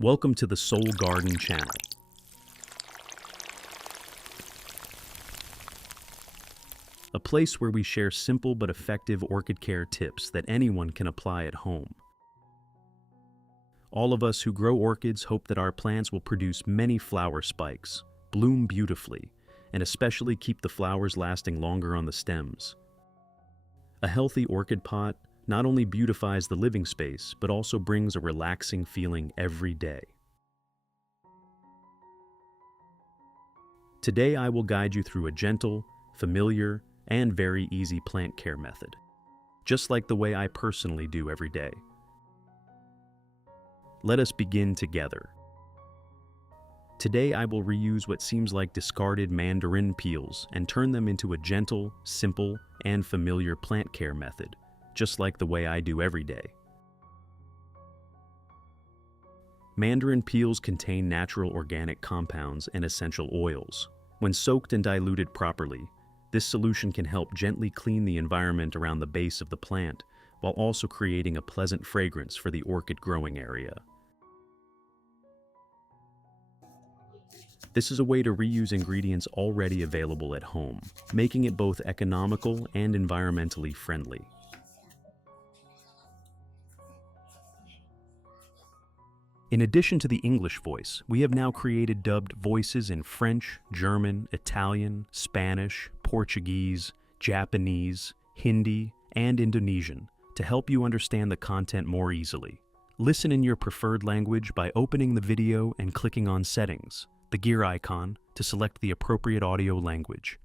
Welcome to the Soul Garden channel. A place where we share simple but effective orchid care tips that anyone can apply at home. All of us who grow orchids hope that our plants will produce many flower spikes, bloom beautifully, and especially keep the flowers lasting longer on the stems. A healthy orchid pot not only beautifies the living space, but also brings a relaxing feeling every day. Today I will guide you through a gentle, familiar, and very easy plant care method, just like the way I personally do every day. Let us begin together. Today I will reuse what seems like discarded mandarin peels and turn them into a gentle, simple, and familiar plant care method, just like the way I do every day. Mandarin peels contain natural organic compounds and essential oils. When soaked and diluted properly, this solution can help gently clean the environment around the base of the plant, while also creating a pleasant fragrance for the orchid growing area. This is a way to reuse ingredients already available at home, making it both economical and environmentally friendly. In addition to the English voice, we have now created dubbed voices in French, German, Italian, Spanish, Portuguese, Japanese, Hindi, and Indonesian to help you understand the content more easily. Listen in your preferred language by opening the video and clicking on Settings, the gear icon, to select the appropriate audio language.